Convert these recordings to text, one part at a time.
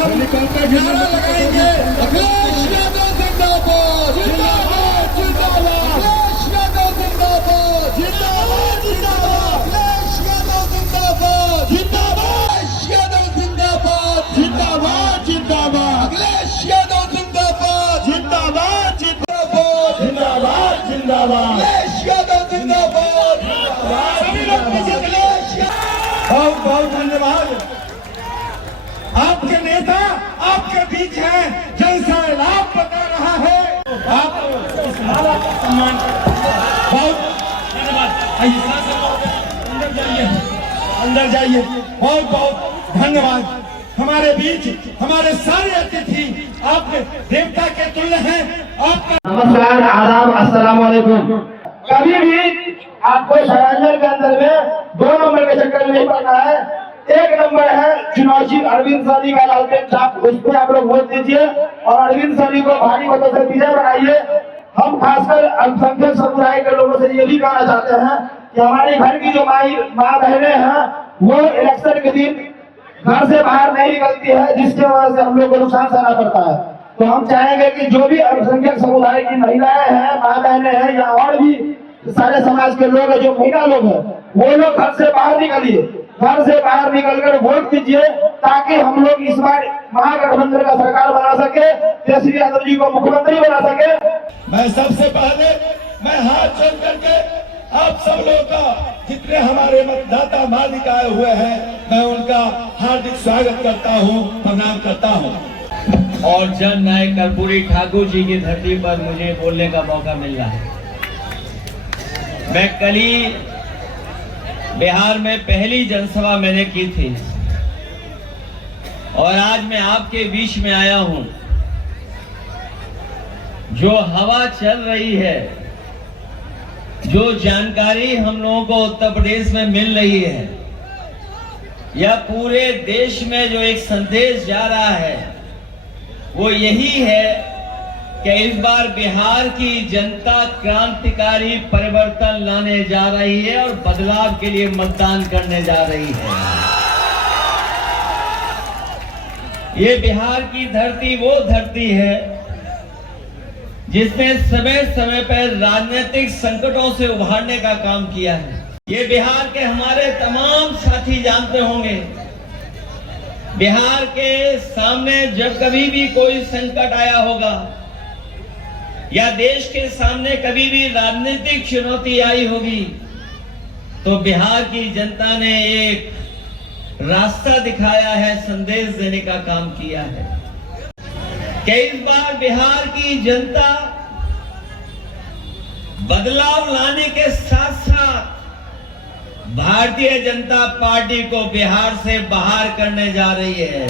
हम नारा लगाएंगे, अखिलेश यादव जिंदाबाद, जिंदाबाद, जिंदाबाद, अखिलेश यादव जिंदाबाद, जिंदाबाद, जिंदाबाद, अखिलेश यादव जिंदाबाद, जिंदाबाद, अखिलेश यादव जिंदाबाद, जिंदाबाद, जिंदाबाद, अखिलेश यादव जिंदाबाद, जिंदाबाद, जिंदाबाद, जिंदाबाद, जिंदाबाद, अखिलेश यादव जिंदाबाद, अखिलेश। बहुत बहुत धन्यवाद। आपके नेता आपके बीच है, जैसा लाभ बता रहा है, आप इस माला का सम्मान। बहुत धन्यवाद। अंदर जाइए, अंदर जाइए। बहुत बहुत धन्यवाद। हमारे बीच हमारे सारे अतिथि आपके देवता के तुल्य हैं। आपका नमस्कार, आदाब, अस्सलाम वालेकुम। कभी भी आपको शहर के अंदर में 2 नंबर के चक्कर में नहीं पड़ना है। 1 नंबर है चुनाव चिन्ह अरविंद साहनी का लालटेन छाप, उस पर आप लोग वोट दीजिए और अरविंद साहनी को भारी मतों से विजय बनाइए। हम खासकर अल्पसंख्यक समुदाय के लोगों से ये भी कहना चाहते हैं कि हमारे घर की जो माँ बहनें हैं वो इलेक्शन के दिन घर से बाहर नहीं निकलती है, जिसके वजह से हम लोग को नुकसान सहना पड़ता है। तो हम चाहेंगे कि जो भी अल्पसंख्यक समुदाय की महिलाएं हैं, माँ बहनें हैं या और भी सारे समाज के लोग हैं जो महिला लोग हैं, वो लोग घर से बाहर निकलिए, घर से बाहर निकलकर वोट दीजिए, ताकि हम लोग इस बार महागठबंधन का सरकार बना सके, तेजस्वी यादव जी को मुख्यमंत्री बना सके। मैं सबसे पहले मैं हाथ जोड़ करके आप सब लोगों का, जितने हमारे मतदाता मालिकाए हुए हैं, मैं उनका हार्दिक स्वागत करता हूं, प्रणाम करता हूं। और जन नायक कर्पूरी ठाकुर जी की धरती पर मुझे बोलने का मौका मिल रहा है। मैं कल ही बिहार में पहली जनसभा मैंने की थी और आज मैं आपके बीच में आया हूं। जो हवा चल रही है, जो जानकारी हम लोगों को उत्तर प्रदेश में मिल रही है, या पूरे देश में जो एक संदेश जा रहा है, वो यही है कि इस बार बिहार की जनता क्रांतिकारी परिवर्तन लाने जा रही है और बदलाव के लिए मतदान करने जा रही है। ये बिहार की धरती वो धरती है जिसने समय समय पर राजनीतिक संकटों से उभारने का काम किया है। ये बिहार के हमारे तमाम साथी जानते होंगे, बिहार के सामने जब कभी भी कोई संकट आया होगा या देश के सामने कभी भी राजनीतिक चुनौती आई होगी, तो बिहार की जनता ने एक रास्ता दिखाया है, संदेश देने का काम किया है कि इस बार बिहार की जनता बदलाव लाने के साथ साथ भारतीय जनता पार्टी को बिहार से बाहर करने जा रही है।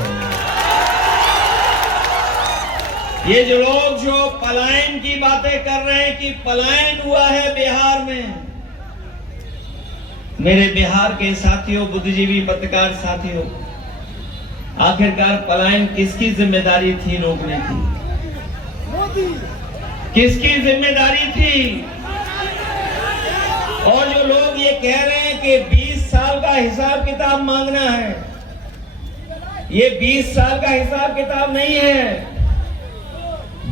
ये जो लोग जो पलायन की बातें कर रहे हैं कि पलायन हुआ है बिहार में, मेरे बिहार के साथियों, बुद्धिजीवी पत्रकार साथियों, आखिरकार पलायन किसकी जिम्मेदारी थी रोकने की? किसकी जिम्मेदारी थी? और जो लोग ये कह रहे हैं कि 20 साल का हिसाब किताब मांगना है, ये 20 साल का हिसाब किताब नहीं है।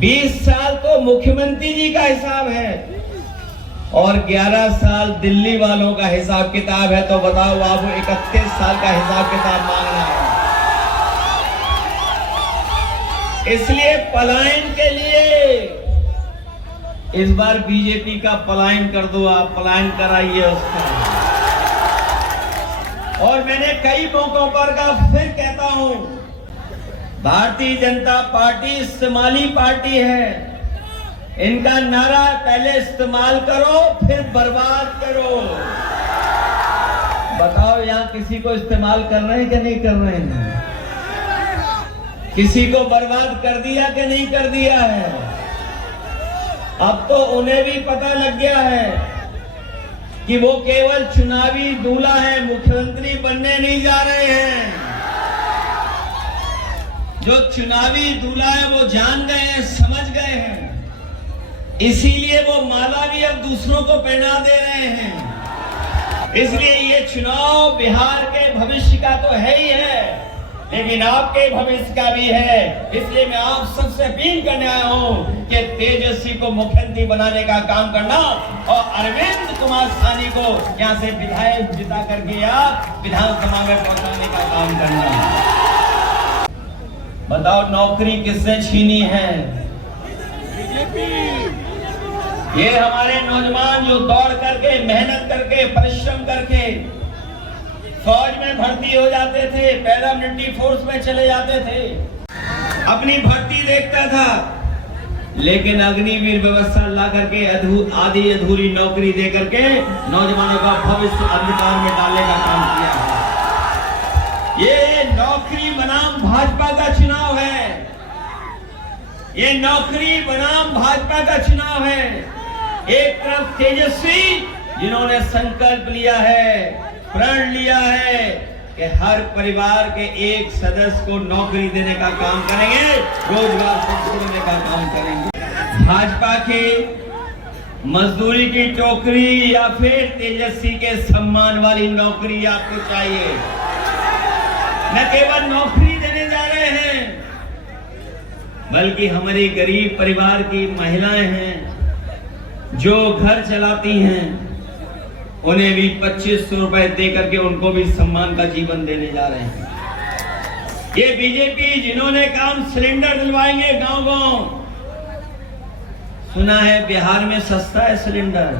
20 साल तो मुख्यमंत्री जी का हिसाब है और 11 साल दिल्ली वालों का हिसाब किताब है। तो बताओ, आप 31 साल का हिसाब किताब मांगना है। इसलिए पलायन के लिए इस बार बीजेपी का पलायन कर दो, आप पलायन कराइए उसका। और मैंने कई मौकों पर का फिर कहता हूं, भारतीय जनता पार्टी इस्तेमाली पार्टी है। इनका नारा पहले इस्तेमाल करो फिर बर्बाद करो। बताओ, यहां किसी को इस्तेमाल कर रहे हैं कि नहीं कर रहे हैं? किसी को बर्बाद कर दिया कि नहीं कर दिया है? अब तो उन्हें भी पता लग गया है कि वो केवल चुनावी दूल्हा है, मुख्यमंत्री बनने नहीं जा रहे हैं। जो चुनावी दूल्हा है वो जान गए हैं, समझ गए हैं, इसीलिए वो माला भी अब दूसरों को पहना दे रहे हैं। इसलिए ये चुनाव बिहार के भविष्य का तो है ही है, लेकिन आपके भविष्य का भी है। इसलिए मैं आप सबसे अपील करने आया हूं कि तेजस्वी को मुख्यमंत्री बनाने का काम करना और अरविंद कुमार साहनी को यहां से विधायक जिता करके आप विधानसभा में पहुंचाने का काम करना। बताओ नौकरी किसने छीनी है? ये हमारे नौजवान जो दौड़ करके, मेहनत करके, परिश्रम करके फौज में भर्ती हो जाते थे, पैरामिलिट्री फोर्स में चले जाते थे, अपनी भर्ती देखता था, लेकिन अग्निवीर व्यवस्था ला करके आधी अधूरी नौकरी दे करके नौजवानों का भविष्य अंधकार में डालने का काम किया है। ये नौकरी बनाम भाजपा का चुनाव है। ये नौकरी बनाम भाजपा का चुनाव है। एक तरफ तेजस्वी जिन्होंने संकल्प लिया है, प्रण लिया है कि हर परिवार के एक सदस्य को नौकरी देने का काम करेंगे, रोजगार से जोड़ने का काम करेंगे। भाजपा के मजदूरी की टोकरी या फिर तेजस्वी के सम्मान वाली नौकरी आपको चाहिए? न केवल नौकरी देने जा रहे हैं, बल्कि हमारी गरीब परिवार की महिलाएं हैं जो घर चलाती हैं, उन्हें भी 2500 रुपए दे करके उनको भी सम्मान का जीवन देने जा रहे हैं। ये बीजेपी जिन्होंने काम सिलेंडर दिलवाएंगे गांव-गांव, सुना है बिहार में सस्ता है सिलेंडर।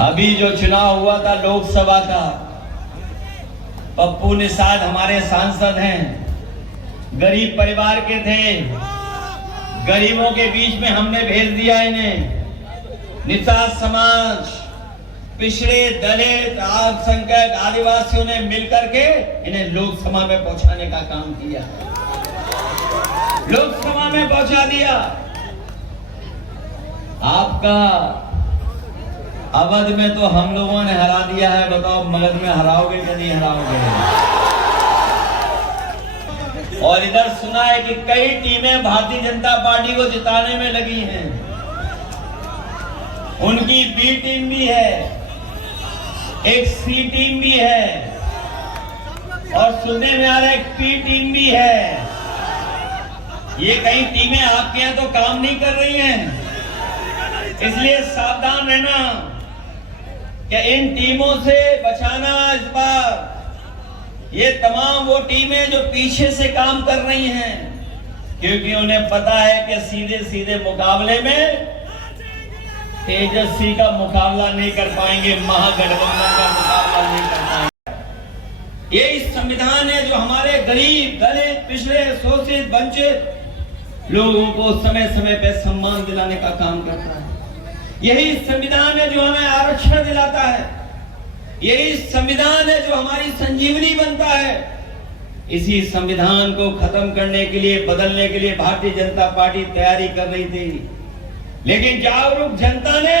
अभी जो चुनाव हुआ था लोकसभा का, पप्पू निषाद हमारे सांसद हैं, गरीब परिवार के थे, गरीबों के बीच में हमने भेज दिया इन्हें। निषाद समाज, पिछड़े, दलित, अल्पसंख्यक, आदिवासियों ने मिलकर के इन्हें लोकसभा में पहुंचाने का काम किया, लोकसभा में पहुंचा दिया। आपका अवध में तो हम लोगों ने हरा दिया है, बताओ मगध में हराओगे कि नहीं हराओगे? और इधर सुना है कि कई टीमें भारतीय जनता पार्टी को जिताने में लगी हैं। उनकी बी टीम भी है, एक सी टीम भी है, और सुनने में आ रहा है एक पी टीम भी है। ये कई टीमें आपके यहाँ तो काम नहीं कर रही हैं, इसलिए सावधान रहना कि इन टीमों से बचाना। इस बार ये तमाम वो टीमें जो पीछे से काम कर रही हैं, क्योंकि उन्हें पता है कि सीधे सीधे मुकाबले में तेजस्वी का मुकाबला नहीं कर पाएंगे, महागठबंधन का मुकाबला नहीं कर पाएंगे। ये संविधान है जो हमारे गरीब, दलित, पिछड़े, शोषित, वंचित लोगों को समय समय पे सम्मान दिलाने का काम करता है। यही संविधान है जो हमें आरक्षण दिलाता है। यही संविधान है जो हमारी संजीवनी बनता है। इसी संविधान को खत्म करने के लिए, बदलने के लिए भारतीय जनता पार्टी तैयारी कर रही थी, लेकिन जागरूक जनता ने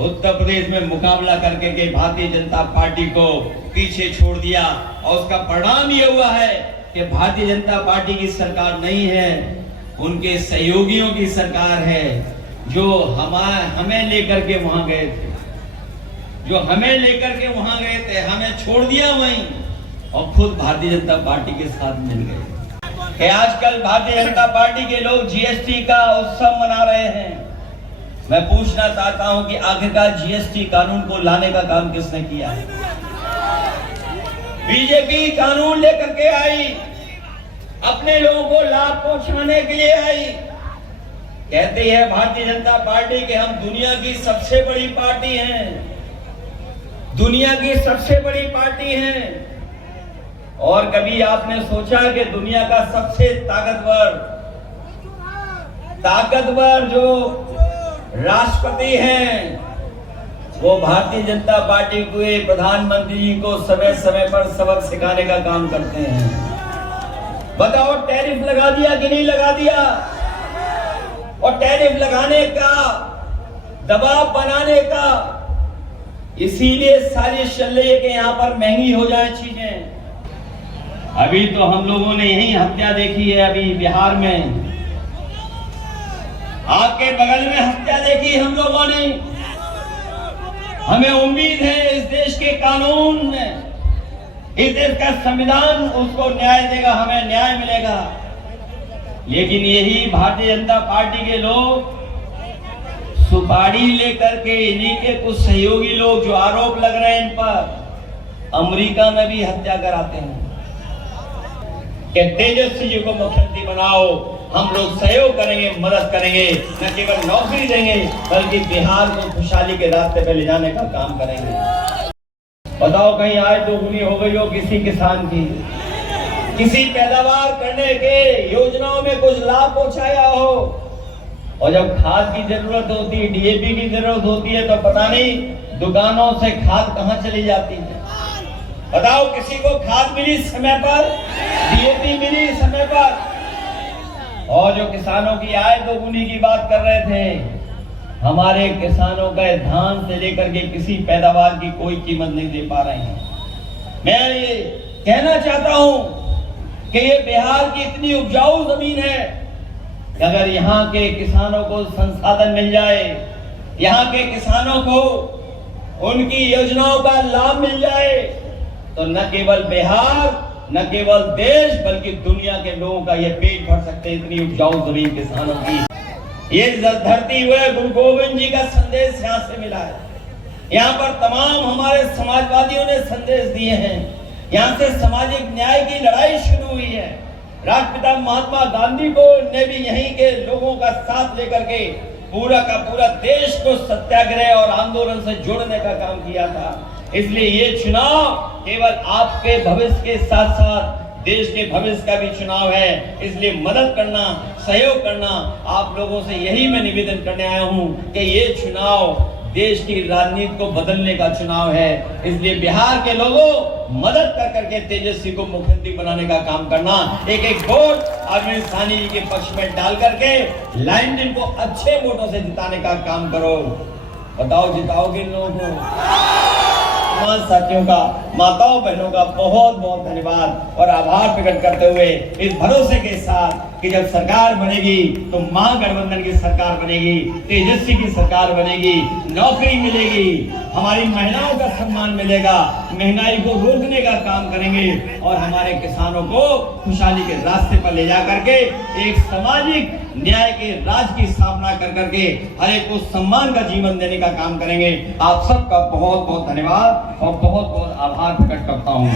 उत्तर प्रदेश में मुकाबला करके के भारतीय जनता पार्टी को पीछे छोड़ दिया, और उसका परिणाम ये हुआ है कि भारतीय जनता पार्टी की सरकार नहीं है, उनके सहयोगियों की सरकार है, जो हमें लेकर के वहां गए थे, जो हमें लेकर के वहां गए थे, हमें छोड़ दिया वहीं, और खुद भारतीय जनता पार्टी के साथ मिल गए। कि आजकल भारतीय जनता पार्टी के लोग जीएसटी का उत्सव मना रहे हैं। मैं पूछना चाहता हूं कि आखिरकार जीएसटी कानून को लाने का काम किसने किया है? बीजेपी कानून लेकर के आई, अपने लोगों को लाभ पहुंचाने के लिए आई। कहती है भारतीय जनता पार्टी कि हम दुनिया की सबसे बड़ी पार्टी हैं, दुनिया की सबसे बड़ी पार्टी हैं। और कभी आपने सोचा कि दुनिया का सबसे ताकतवर जो राष्ट्रपति हैं, वो भारतीय जनता पार्टी के प्रधानमंत्री जी को समय समय पर सबक सिखाने का काम करते हैं। बताओ टैरिफ लगा दिया कि नहीं लगा दिया? और टैरिफ लगाने का, दबाव बनाने का इसीलिए साजिश चल रही है कि यहाँ पर महंगी हो जाए चीजें। अभी तो हम लोगों ने यही हत्या देखी है, अभी बिहार में, आपके बगल में हत्या देखी हम लोगों ने। हमें उम्मीद है इस देश के कानून में इस देश का संविधान उसको न्याय देगा, हमें न्याय मिलेगा। लेकिन यही भारतीय जनता पार्टी के लोग सुपारी लेकर के, इन्हीं के कुछ सहयोगी लोग जो आरोप लग रहे हैं इन पर, अमेरिका में भी हत्या कराते हैं कि तेजस्वी जी को मुख्यमंत्री बनाओ, हम लोग सहयोग करेंगे, मदद करेंगे, न केवल नौकरी देंगे बल्कि बिहार को खुशहाली के रास्ते पे ले जाने का काम करेंगे। बताओ कहीं आय दोगुनी हो गई हो किसी किसान की, किसी पैदावार करने के योजनाओं में कुछ लाभ पहुंचाया हो, और जब खाद की जरूरत होती है, डीएपी की जरूरत होती है, तो पता नहीं दुकानों से खाद कहां चली जाती है। बताओ किसी को खाद मिली समय पर, डीएपी मिली समय पर, और जो किसानों की आय दोगुनी की बात कर रहे थे, हमारे किसानों का धान से लेकर के किसी पैदावार की कोई कीमत नहीं दे पा रहे हैं। मैं ये कहना चाहता हूं कि ये बिहार की इतनी उपजाऊ जमीन है कि अगर यहाँ के किसानों को संसाधन मिल जाए, यहाँ के किसानों को उनकी योजनाओं का लाभ मिल जाए, तो न केवल बिहार, न केवल देश बल्कि दुनिया के लोगों का ये पेट भर सकते हैं, इतनी उपजाऊ जमीन किसानों की। ये धरती हुए गुरु गोविंद जी का संदेश यहाँ से मिला है। यहाँ पर तमाम हमारे समाजवादियों ने संदेश दिए हैं। यहाँ से सामाजिक न्याय की लड़ाई शुरू हुई है। राष्ट्रपिता महात्मा गांधी को ने भी यहीं के लोगों का साथ लेकर के पूरा का पूरा देश को सत्याग्रह और आंदोलन से जोड़ने का काम किया था। इसलिए ये चुनाव केवल आपके भविष्य के साथ साथ देश के भविष्य का भी चुनाव है। इसलिए मदद करना, सहयोग करना, आप लोगों से यही मैं निवेदन करने आया हूं कि ये चुनाव देश की राजनीति को बदलने का चुनाव है। इसलिए बिहार के लोगों मदद कर करके तेजस्वी को मुख्यमंत्री बनाने का काम करना, एक एक वोट अरविंद साहनी जी के पक्ष में डाल करके लाइन को अच्छे वोटों से जिताने का काम करो। बताओ जिताओगे लोगों को? साथियों का, माताओं बहनों का बहुत बहुत धन्यवाद और आभार प्रकट करते हुए इस भरोसे के साथ कि जब सरकार बनेगी तो महागठबंधन की सरकार बनेगी, तेजस्वी की सरकार बनेगी, नौकरी मिलेगी, हमारी महिलाओं का सम्मान मिलेगा, महंगाई को रोकने का काम करेंगे और हमारे किसानों को खुशहाली के रास्ते पर ले जा करके एक सामाजिक न्याय के राज की स्थापना कर करके हर एक को सम्मान का जीवन देने का काम करेंगे। आप सबका बहुत बहुत धन्यवाद और बहुत बहुत आभार प्रकट करता हूँ।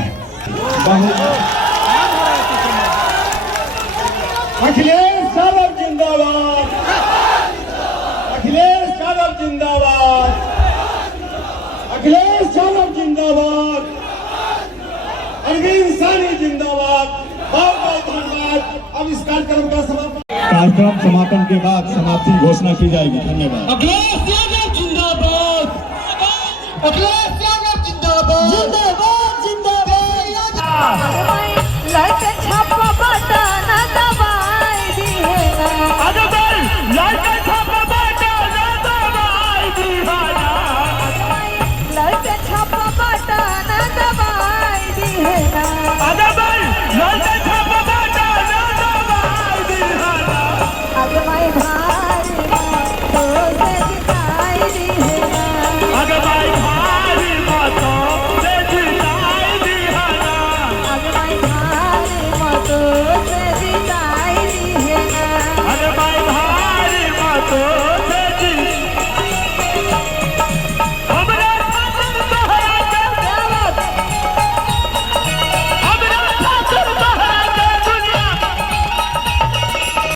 अखिलेश यादव जिंदाबाद, अखिलेश यादव जिंदाबाद, अखिलेश यादव जिंदाबाद, अरविंद साहनी जिंदाबाद। बहुत बहुत धन्यवाद। अब इस कार्यक्रम का समापन के बाद समाप्ति घोषणा की जाएगी। धन्यवाद। अखिलेश यादव जिंदाबाद, अखिलेश